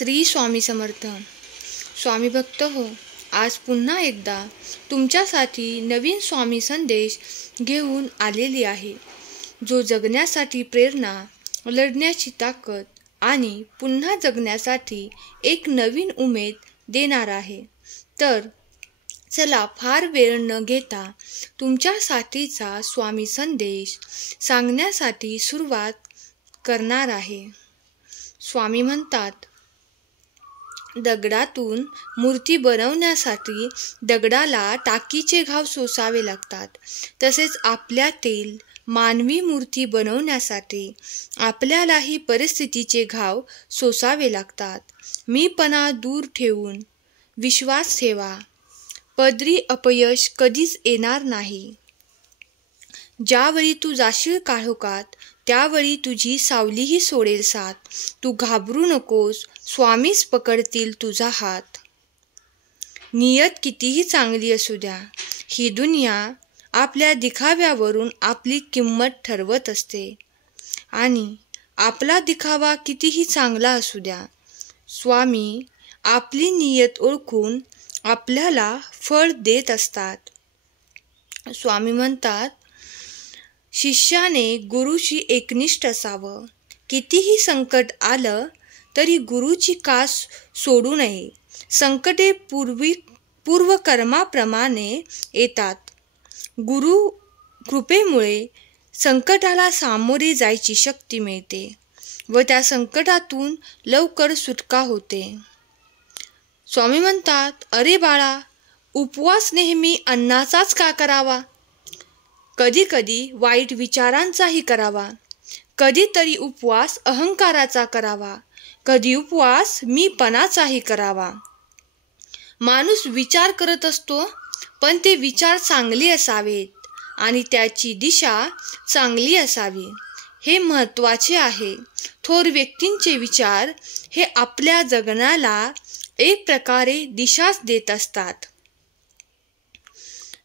श्री स्वामी समर्थ. स्वामी भक्त हो, आज पुन्हा एकदा तुमच्यासाठी नवीन स्वामी संदेश घेऊन आलेली आहे, जो जगण्यासाठी प्रेरणा, लढण्याची ताकद आणि पुन्हा जगण्यासाठी एक नवीन उमेद देणार आहे. तर चला फार वेळ न घेता तुमच्यासाठीचा स्वामी संदेश सांगण्यासाठी सुरुवात करणार आहे. स्वामी म्हणतात, दगडातून मूर्ती बनवण्यासाठी दगडाला टाकीचे घाव सोसावे लागतात. तसेच आपल्यातील मानवी मूर्ती बनवण्यासाठी आपल्यालाही परिस्थितीचे घाव सोसावे लागतात. मीपणा दूर ठेवून विश्वास ठेवा. पदरी अपयश कधीच येणार नाही. ज्यावेळी तू जाशील काळोखात, त्यावेळी तुझी सावलीही सोडेल साथ. तू घाबरू नकोस, स्वामीच पकडतील तुझा हात. नियत कितीही चांगली असू द्या, ही दुनिया आपल्या दिखाव्यावरून आपली किंमत ठरवत असते. आणि आपला दिखावा कितीही चांगला असू द्या, स्वामी आपली नियत ओळखून आपल्याला फळ देत असतात. स्वामी म्हणतात, शिष्याने गुरुशी एकनिष्ठ असावं. कितीही संकट आलं तरी गुरुची कास सोडू नये. संकटे पूर्वकर्माप्रमाणे येतात. गुरु कृपेमुळे संकटाला सामोरे जायची शक्ती मिळते व त्या संकटातून लवकर सुटका होते. स्वामी म्हणतात, अरे बाळा, उपवास नेहमी अन्नाचाच का करावा? कधी कधी वाईट विचारांचाही करावा. कधीतरी उपवास अहंकाराचा करावा. कधी उपवास मीपणाचाही करावा. माणूस विचार करत असतो, पण ते विचार चांगले असावेत आणि त्याची दिशा चांगली असावी, हे महत्त्वाचे आहे. थोर व्यक्तींचे विचार हे आपल्या जगण्याला एक प्रकारे दिशाच देत असतात.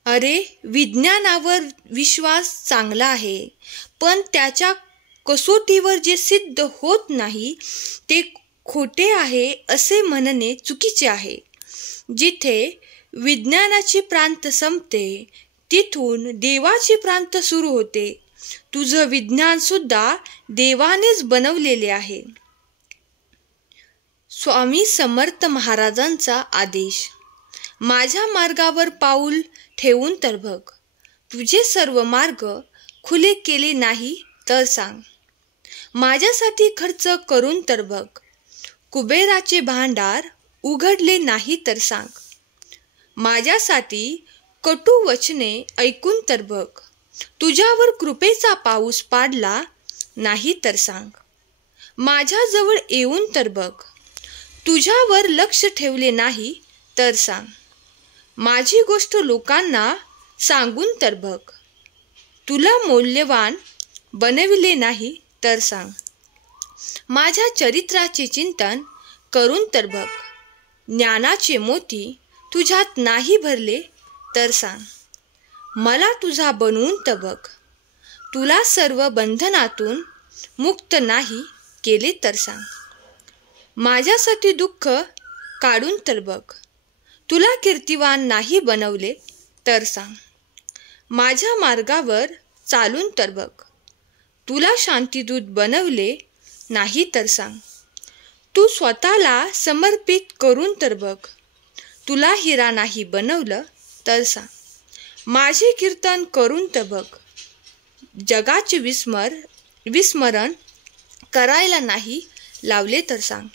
अरे, विज्ञानावर विश्वास चांगला आहे, पण त्याच्या कसोटीवर जे सिद्ध होत नाही ते खोटे आहे असे म्हणणे चुकीचे आहे. जिथे विज्ञानाची प्रांत संपते, तिथून देवाची प्रांत सुरू होते. तुझं विज्ञान सुद्धा देवानेच बनवलेले आहे. स्वामी समर्थ महाराजांचा आदेश. माझ्या मार्गावर पाऊल ठेवून तर बघ. तुझे सर्व मार्ग खुले केले नाही तर सांग. माझ्यासाठी खर्च करून तर बघ. कुबेराचे भांडार उघडले नाही तर सांग. माझ्यासाठी कटू वचने ऐकून तर बघ. तुझ्यावर कृपेचा पाऊस पाडला नाही तर सांग. माझ्याजवळ येऊन तर बघ. तुझ्यावर लक्ष ठेवले नाही तर सांग. माझी गोष्ट लोकांना सांगून तर बघ. तुला मौल्यवान बनविले नाही तर सांग. माझ्या चरित्राचे चिंतन करून तर बघ. ज्ञानाचे मोती तुझ्यात नाही भरले तर सांग. मला तुझा बनवून तर बघ. तुला सर्व बंधनातून मुक्त नाही केले तर सांग. माझ्यासाठी दुःख काढून तर बघ. तुला कीर्तिवान नाही बनवले तर सांग. माझ्या मार्गावर चालून तर बघ. तुला शांतिदूत बनवले नाही तर सांग. तू स्वतःला समर्पित करून तर बघ. तुला हिरा नाही बनवलं तर सांग. माझे कीर्तन करून तर बघ. जगाचे विस्मरण करायला नाही लावले तर सांग.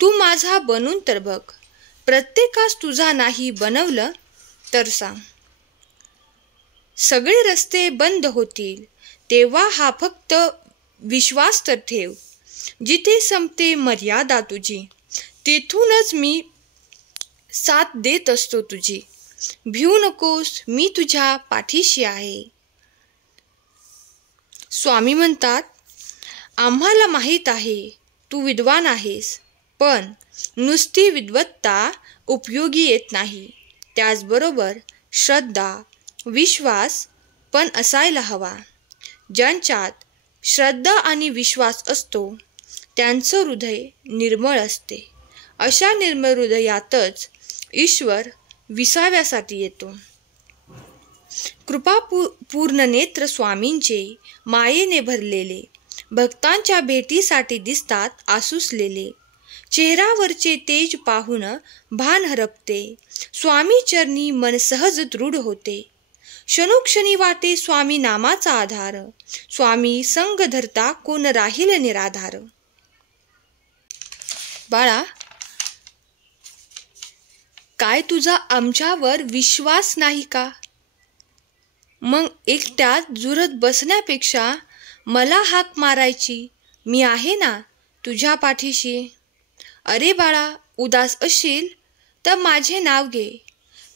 तू माझा बनून तर बघ. प्रत्येकास तुझा नाही बनवलं तर सांग. सगळे रस्ते बंद होतील तेव्हा हा फक्त विश्वास तर ठेव. जिथे संपते मर्यादा तुझी, तेथूनच मी साथ देत असतो तुझी. भिवू नकोस, मी तुझ्या पाठीशी आहे. स्वामी म्हणतात, आम्हाला माहीत आहे तू विद्वान आहेस, पण नुसती विद्वत्ता उपयोगी येत नाही. त्याचबरोबर श्रद्धा, विश्वास पण असायला हवा. ज्यांच्यात श्रद्धा आणि विश्वास असतो त्यांचं हृदय निर्मळ असते अशा निर्मळ हृदयातच ईश्वर विसाव्यासाठी येतो. कृपापूर्ण नेत्र स्वामींचे मायेने भरलेले भक्तांच्या भेटीसाठी दिसतात आसुसलेले. चेहऱ्यावरचे तेज पाहून भान हरपते. स्वामी चरणी मन सहज दृढ होते. क्षणोक्षणी वाटे स्वामी नामाचा आधार. स्वामी संग धरता कोण राहील निराधार. बाळा, काय तुझा आमच्यावर विश्वास नाही का? मग एकट्यात झुरत बसण्यापेक्षा मला हाक मारायची. मी आहे ना तुझ्या पाठीशी. अरे बाळा, उदास असशील तर माझे नाव घे.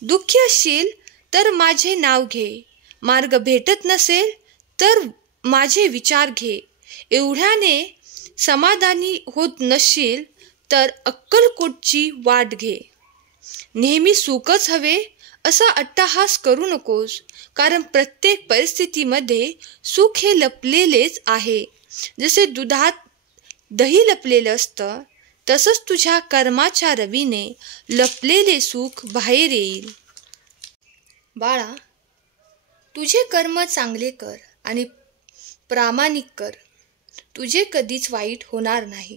दुःखी असशील तर माझे नाव घे. मार्ग भेटत नसेल तर माझे विचार घे. एवढ्याने समाधानी होत नसशील तर अक्कलकोटची वाट घे. नेहमी सुखच हवे असा अट्टहास करू नकोस, कारण प्रत्येक परिस्थितीमध्ये सुख हे लपलेलेच आहे. जसे दुधात दही लपलेलं असतं तसंच तुझ्या कर्माच्या रवीने लपलेले सुख बाहेर येईल. बाळा, तुझे कर्म चांगले कर आणि प्रामाणिक कर. तुझे कधीच वाईट होणार नाही.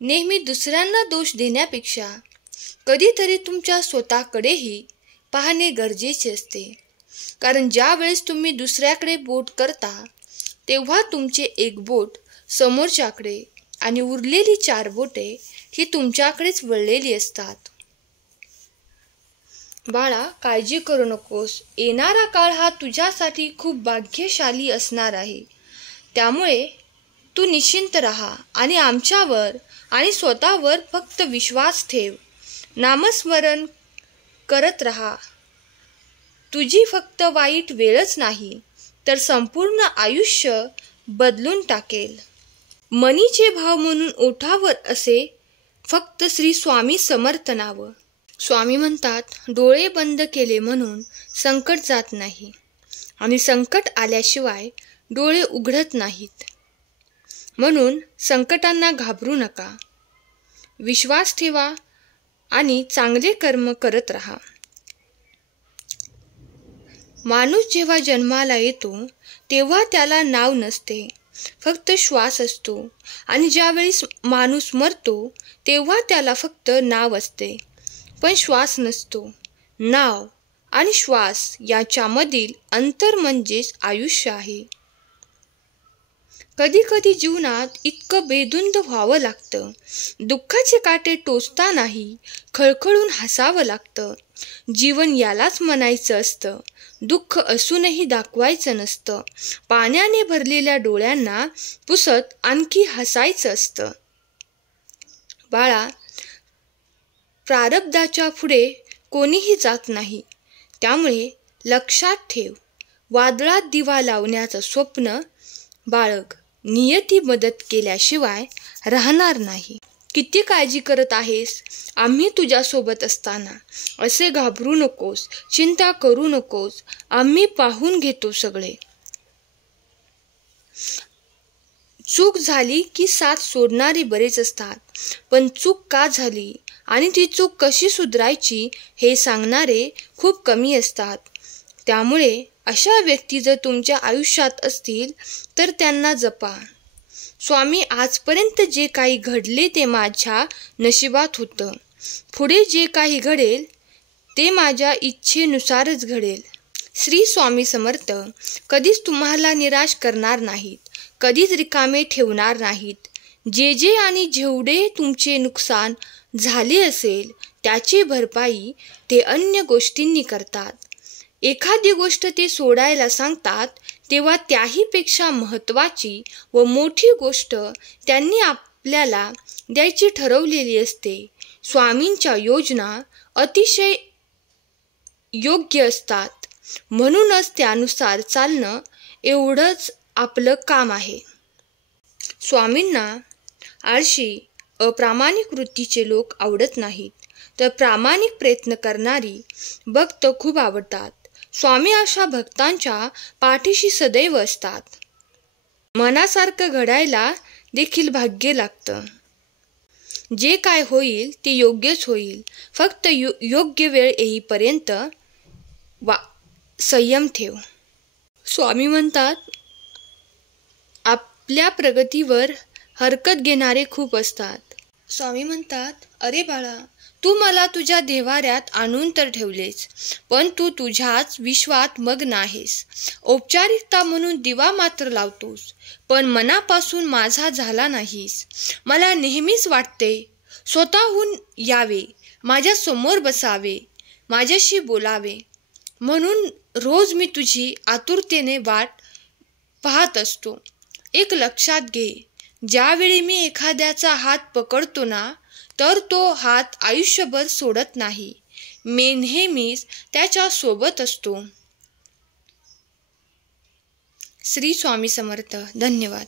नेहमी दुसऱ्यांना दोष देण्यापेक्षा कधीतरी तुमच्या स्वतःकडेही पाहणे गरजेचे असते. कारण ज्या वेळेस तुम्ही दुसऱ्याकडे बोट करता तेव्हा तुमचे एक बोट समोरच्याकडे आणि उरलेली 4 बोटे ही तुमच्याकडेच वळलेली असतात. बाळा, काळजी करू नकोस. येणारा काळ हा तुझ्यासाठी खूप भाग्यशाली असणार आहे. त्यामुळे तू निश्चिंत राहा आणि आमच्यावर आणि स्वतःवर फक्त विश्वास ठेव. नामस्मरण करत राहा. तुझी फक्त वाईट वेळच नाही तर संपूर्ण आयुष्य बदलून टाकेल. मनीचे भाव म्हणून ओठावर असे फक्त श्री स्वामी समर्थ नाव. स्वामी म्हणतात, डोळे बंद केले म्हणून संकट जात नाही आणि संकट आल्याशिवाय डोळे उघडत नाहीत. म्हणून संकटांना घाबरू नका. विश्वास ठेवा आणि चांगले कर्म करत राहा. माणूस जेव्हा जन्माला येतो तेव्हा त्याला नाव नसते, फक्त श्वास असतो. आणि ज्यावेळेस माणूस मरतो तेव्हा त्याला फक्त नाव असते पण श्वास नसतो. नाव आणि श्वास याच्यामधील अंतर म्हणजेच आयुष्य आहे. कधी कधी जीवनात इतकं बेधुंद व्हावं लागतं. दुःखाचे काटे टोचतानाही खळखळून हसावं लागतं. जीवन यालाच म्हणायचं असतं. दुःख असूनही दाखवायचं नसतं. पाण्याने भरलेल्या डोळ्यांना पुसत आणखी हसायचं असतं. बाळा, प्रारब्धाच्या पुढे कोणीही जात नाही. त्यामुळे लक्षात ठेव, वादळात दिवा लावण्याचं स्वप्न बाळग. नियती मदत केल्याशिवाय राहणार नाही. किती काळजी करत आहेस? आम्ही तुझ्यासोबत असताना. असे घाबरू नकोस, चिंता करू नकोस. आम्ही पाहून घेतो सगळे. चूक झाली की साथ सोडणारे बरेच असतात, पण चूक का झाली आणि ती चूक कशी सुधारायची हे सांगणारे खूप कमी असतात. त्यामुळे अशा व्यक्ती जर तुमच्या आयुष्यात असतील तर त्यांना जपा. स्वामी, आजपर्यंत जे काही घडले ते माझ्या नशिबात होतं. पुढे जे काही घडेल ते माझ्या इच्छेनुसारच घडेल. श्री स्वामी समर्थ कधीच तुम्हाला निराश करणार नाहीत, कधीच रिकामे ठेवणार नाहीत. जे जे आणि जेवढे तुमचे नुकसान झाले असेल त्याची भरपाई ते अन्य गोष्टींनी करतात. एखादी गोष्ट ते सोडायला सांगतात तेव्हा त्याहीपेक्षा महत्त्वाची व मोठी गोष्ट त्यांनी आपल्याला द्यायची ठरवलेली असते. स्वामींच्या योजना अतिशय योग्य असतात. म्हणूनच त्यानुसार चालणं एवढंच आपलं काम आहे. स्वामींना आळशी, अप्रामाणिक वृत्तीचे लोक आवडत नाहीत, तर प्रामाणिक प्रयत्न करणारी भक्त खूप आवडतात. स्वामी अशा भक्तांच्या पाठीशी सदैव असतात. मनासारखं घडायला देखील भाग्य लागतं. जे काय होईल ते योग्यच होईल. फक्त योग्य वेळ येईपर्यंत संयम ठेव. स्वामी म्हणतात, आपल्या प्रगतीवर हरकत घेणारे खूप असतात. स्वामी म्हणतात, अरे बाळा, तू मला तुझ्या देव्हाऱ्यात आणून तर ठेवलेस, पण तू तुझ्याच विश्वात मग्न आहेस. औपचारिकता म्हणून दिवा मात्र लावतोस, पण मनापासून माझा झाला नाहीस. मला नेहमीच वाटते स्वतःहून यावे, माझ्या समोर बसावे, माझ्याशी बोलावे. म्हणून रोज मी तुझी आतुरतेने वाट पाहत असतो. एक लक्षात घे, ज्यावेळी मी एखाद्याचा हात पकडतो ना, तर तो हात आयुष्यभर सोडत नाही. मी नेहमीच त्याच्या सोबत असतो. श्री स्वामी समर्थ. धन्यवाद.